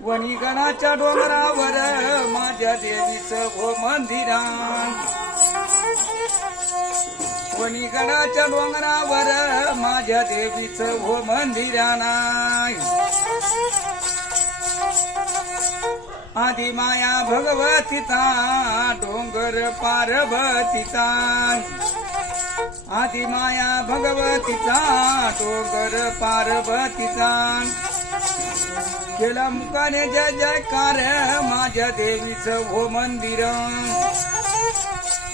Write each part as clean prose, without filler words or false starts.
वणीगणाच्या डोंगरावर माझ्या देवीचं हो मंदिरात, वणीगणाच्या डोंगरावर माझ्या देवीचं हो मंदिराना, आदि माया भगवतीचा डोंगर पार्वतीचा, आदि माया भगवतीचा डोंगर पार्वतीचा, केला मुकाने जय जयकार माझ्या देवीचं हो मंदिर,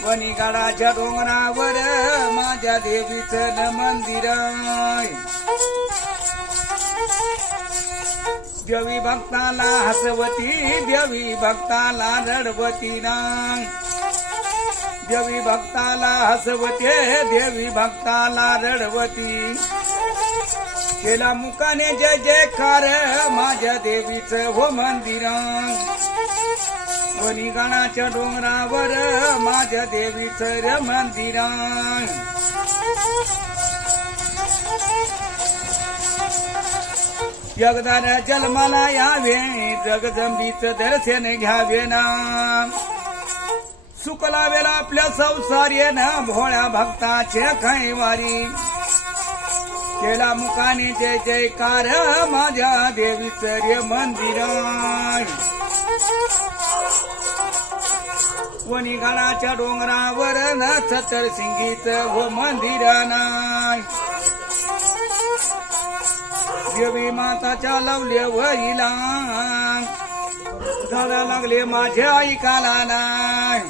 वणीगडाच्या डोंगरावर माझ्या देवीचं मंदिर, देवी भक्ताला हसवती देवी भक्ताला रडवती ना, देवी भक्ताला हसवते देवी भक्ताला रडवती, केला मुकाने जय जयकार माझ्या देवीचं हो मंदिर, वणीगडाच्या डोंगरावर माझ्या देवीचं मंदिर, जगदान जन्माला यावे जगदंबीचं दर्शन घ्यावे ना, सुख लावेल आपल्या संसारेनं भोळ्या भक्ताचे कैवारी, केला मुकाने जय जयकार माझ्या देवीचं रे मंदिर, वणीगडाच्या डोंगरावर न सतरसिंगीचं हो मंदिर नाही, देवी माताच्या लवले वहिला झाडा लागले माझ्या ऐकाला नाही,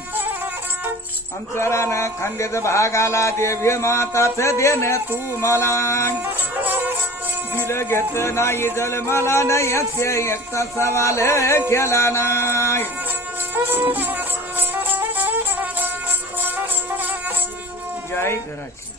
आमच्या राना खांद्याचा भागाला देवी माताचं देणं तू मला, दिलं घेतलं नाही जल मला नाही एकटा सवाल केला नाही, जय घराची